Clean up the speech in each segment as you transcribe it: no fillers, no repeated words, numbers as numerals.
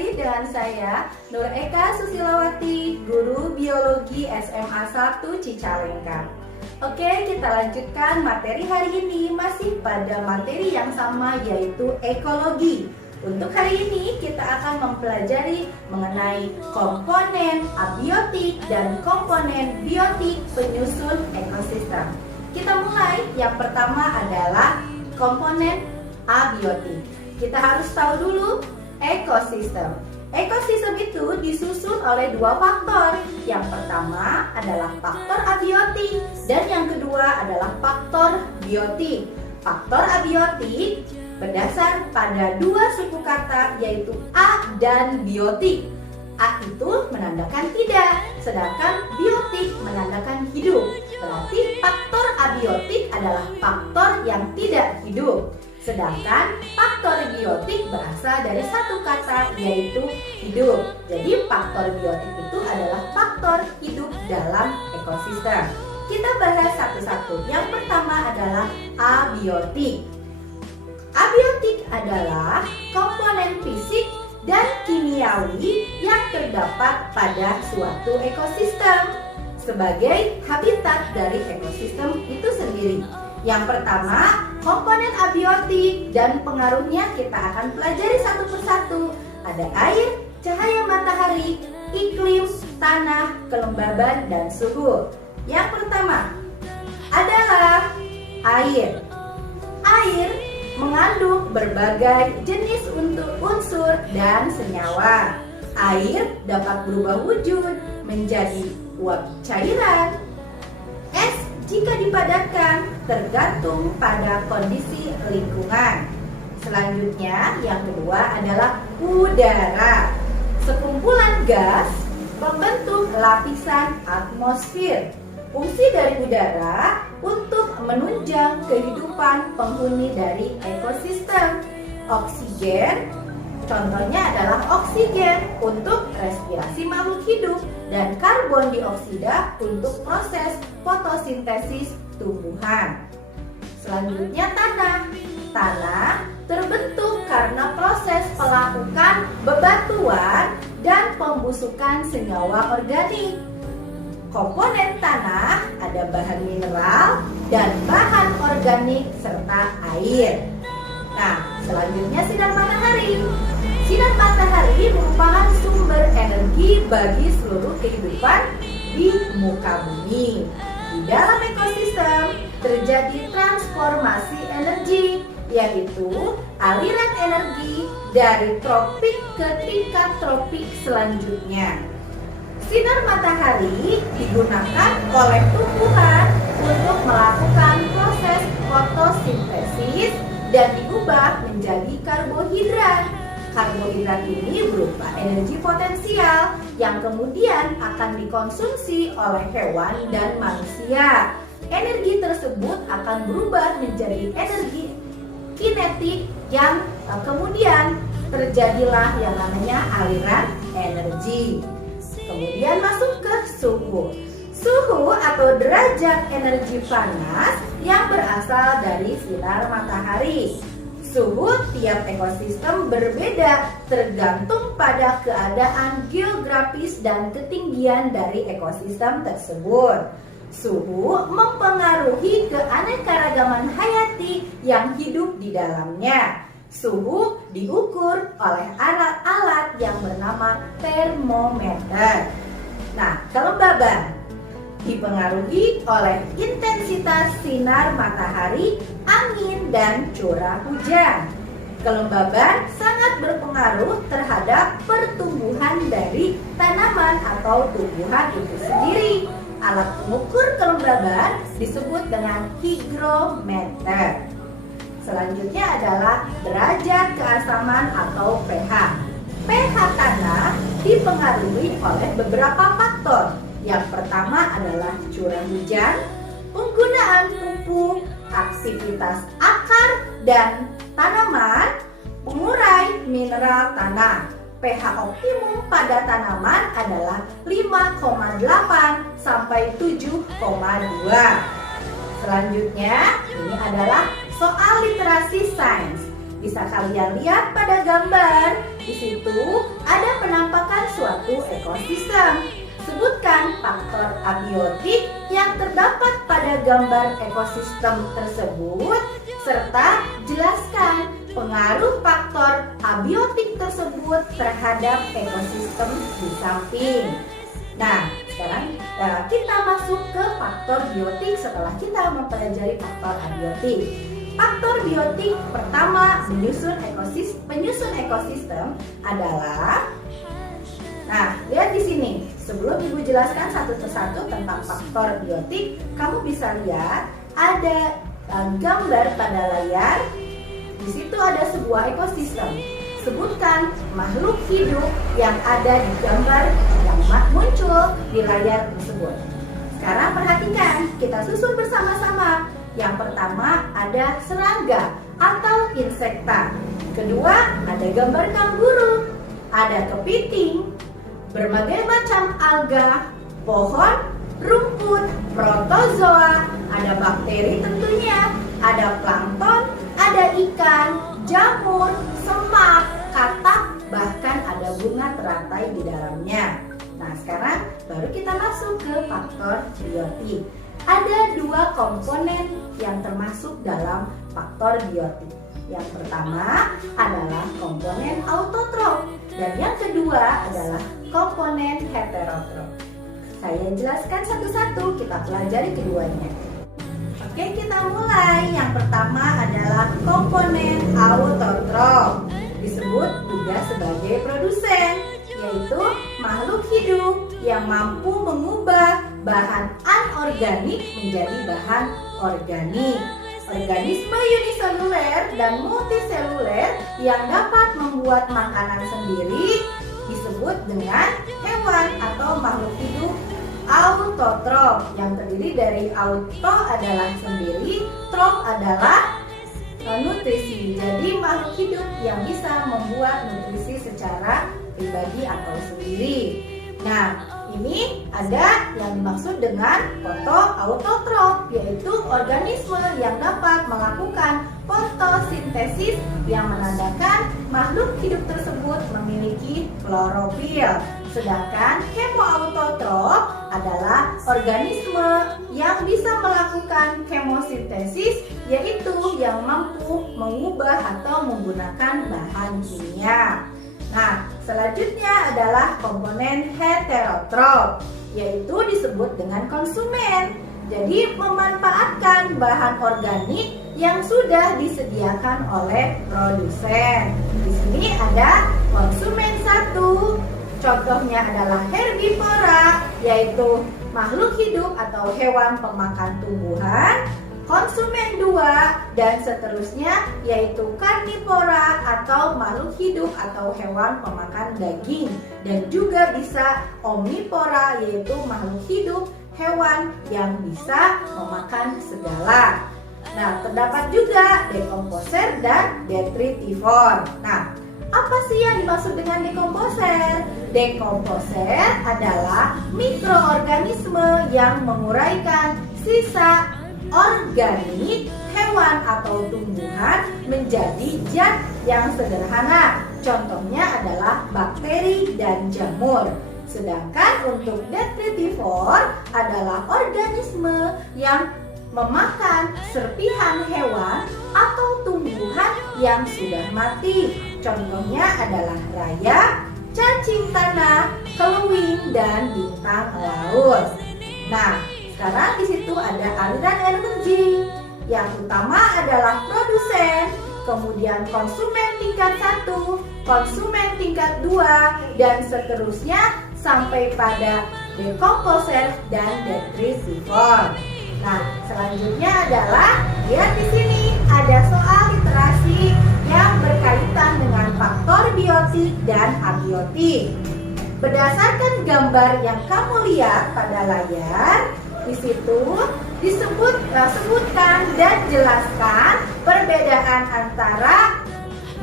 kembali dengan saya Nur Eka Susilawati, guru biologi SMA 1 Cicalengka. Oke, kita lanjutkan materi hari ini masih pada materi yang sama, yaitu ekologi. Untuk hari ini kita akan mempelajari mengenai komponen abiotik dan komponen biotik penyusun ekosistem. Kita mulai, yang pertama adalah komponen abiotik. Kita harus tahu dulu ekosistem. Ekosistem itu disusun oleh dua faktor. Yang pertama adalah faktor abiotik dan yang kedua adalah faktor biotik. Faktor abiotik berdasar pada dua suku kata, yaitu a dan biotik. A itu menandakan tidak, sedangkan biotik menandakan hidup. Berarti faktor abiotik adalah faktor yang tidak hidup, sedangkan faktor biotik berasal dari satu kata, yaitu hidup. Jadi faktor biotik itu adalah faktor hidup dalam ekosistem. Kita bahas satu-satu. Yang pertama adalah abiotik. Abiotik adalah komponen fisik dan kimiawi yang terdapat pada suatu ekosistem sebagai habitat dari ekosistem itu sendiri. Yang pertama, komponen abiotik dan pengaruhnya kita akan pelajari satu persatu. Ada air, cahaya matahari, iklim, tanah, kelembaban, dan suhu. Yang pertama adalah air. Air mengandung berbagai jenis unsur dan senyawa. Air dapat berubah wujud menjadi uap cairan, es jika dipadatkan, tergantung pada kondisi lingkungan. Selanjutnya, yang kedua adalah udara. Sekumpulan gas membentuk lapisan atmosfer. Fungsi dari udara untuk menunjang kehidupan penghuni dari ekosistem. Oksigen, contohnya adalah oksigen untuk respirasi makhluk hidup dan karbon dioksida untuk proses fotosintesis tumbuhan. Selanjutnya tanah. Tanah terbentuk karena proses pelapukan bebatuan dan pembusukan senyawa organik. Komponen tanah ada bahan mineral dan bahan organik serta air. Nah, selanjutnya sinar matahari. Sinar matahari merupakan sumber energi bagi seluruh kehidupan di muka bumi. Di dalam ekosistem terjadi transformasi energi, yaitu aliran energi dari tropik ke tingkat tropik selanjutnya. Sinar matahari digunakan oleh tumbuhan untuk melakukan proses fotosintesis dan diubah menjadi karbohidrat. Karbohidrat ini berupa energi potensial yang kemudian akan dikonsumsi oleh hewan dan manusia. Energi tersebut akan berubah menjadi energi kinetik yang kemudian terjadilah yang namanya aliran energi. Kemudian masuk ke suhu. Suhu atau derajat energi panas yang berasal dari sinar matahari. Suhu tiap ekosistem berbeda tergantung pada keadaan geografis dan ketinggian dari ekosistem tersebut. Suhu mempengaruhi keanekaragaman hayati yang hidup di dalamnya. Suhu diukur oleh alat-alat yang bernama termometer. Nah, kelembaban dipengaruhi oleh intensitas sinar matahari, angin, dan curah hujan. Kelembaban sangat berpengaruh terhadap pertumbuhan dari tanaman atau tumbuhan itu sendiri. Alat pengukur kelembaban disebut dengan higrometer. Selanjutnya adalah derajat keasaman atau pH. pH tanah dipengaruhi oleh beberapa faktor. Yang pertama adalah curah hujan, penggunaan pupuk, aktivitas akar dan tanaman, pengurai mineral tanah. pH optimum pada tanaman adalah 5,8 sampai 7,2. Selanjutnya, ini adalah soal literasi sains. Bisa kalian lihat pada gambar Di situ ada penampakan suatu ekosistem. Sebutkan faktor abiotik yang terdapat pada gambar ekosistem tersebut, serta jelaskan pengaruh faktor abiotik tersebut terhadap ekosistem di samping. Nah, sekarang kita masuk ke faktor biotik setelah kita mempelajari faktor abiotik. Faktor biotik pertama penyusun ekosistem adalah, nah, lihat di sini. Sebelum Ibu jelaskan satu persatu tentang faktor biotik, kamu bisa lihat ada gambar pada layar. Di situ ada sebuah ekosistem. Sebutkan makhluk hidup yang ada di gambar yang muncul di layar tersebut. Sekarang perhatikan, kita susun bersama-sama. Yang pertama ada serangga atau insekta. Kedua ada gambar kanguru, ada kepiting, berbagai macam alga, pohon, rumput, protozoa, ada bakteri tentunya, ada plankton, ada ikan, jamur, semak, katak, bahkan ada bunga teratai di dalamnya. Nah, sekarang baru kita masuk ke faktor biotik. Ada dua komponen yang termasuk dalam faktor biotik. Yang pertama adalah komponen autotrof dan yang kedua adalah komponen heterotrof. Saya jelaskan satu-satu, kita pelajari keduanya. Oke, kita mulai. Yang pertama adalah komponen autotrof, disebut juga sebagai produsen, yaitu makhluk hidup yang mampu mengubah bahan anorganik menjadi bahan organik. Organisme uniseluler dan multiseluler yang dapat membuat makanan sendiri disebut dengan hewan atau makhluk hidup autotrof, yang terdiri dari auto adalah sendiri, trof adalah nutrisi. Jadi makhluk hidup yang bisa membuat nutrisi secara pribadi atau sendiri. Nah, ini ada yang dimaksud dengan autotrof, yaitu organisme yang dapat melakukan fotosintesis yang menandakan makhluk hidup tersebut memiliki klorofil. Sedangkan kemoautotrof adalah organisme yang bisa melakukan kemosintesis, yaitu yang mampu mengubah atau menggunakan bahan kimia. Nah, selanjutnya adalah komponen heterotrof, yaitu disebut dengan konsumen. Jadi memanfaatkan bahan organik yang sudah disediakan oleh produsen. Di sini ada konsumen satu, contohnya adalah herbivora, yaitu makhluk hidup atau hewan pemakan tumbuhan. Konsumen 2 dan seterusnya yaitu karnivora atau makhluk hidup atau hewan pemakan daging, dan juga bisa omnivora yaitu makhluk hidup hewan yang bisa memakan segala. Nah, terdapat juga dekomposer dan detritivor. Nah, apa sih yang dimaksud dengan dekomposer? Dekomposer adalah mikroorganisme yang menguraikan sisa organik hewan atau tumbuhan menjadi zat yang sederhana. Contohnya adalah bakteri dan jamur. Sedangkan untuk detritivor adalah organisme yang memakan serpihan hewan atau tumbuhan yang sudah mati. Contohnya adalah raya, cacing tanah, keluing, dan bintang laut. Nah, sekarang di situ ada aliran energi. Yang utama adalah produsen, kemudian konsumen tingkat 1, konsumen tingkat 2, dan seterusnya sampai pada dekomposer dan detritivor. Nah, selanjutnya adalah lihat di sini ada soal literasi yang berkaitan dengan faktor biotik dan abiotik. Berdasarkan gambar yang kamu lihat pada layar, di situ sebutkan dan jelaskan perbedaan antara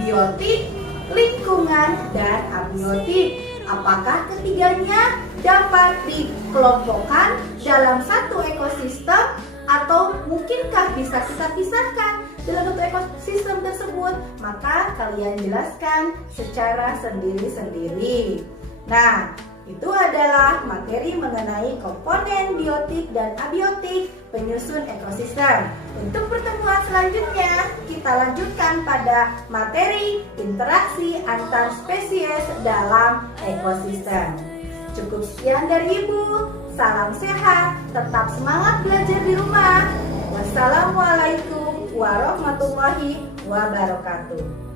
biotik, lingkungan, dan abiotik. Apakah ketiganya dapat dikelompokkan dalam satu ekosistem atau mungkinkah bisa kita pisahkan? dalam satu ekosistem tersebut, maka kalian jelaskan secara sendiri-sendiri. Nah, itu adalah materi mengenai komponen biotik dan abiotik penyusun ekosistem. Untuk pertemuan selanjutnya, kita lanjutkan pada materi interaksi antar spesies dalam ekosistem. Cukup sekian dari Ibu. Salam sehat, tetap semangat belajar di rumah. Wassalamualaikum warahmatullahi wabarakatuh.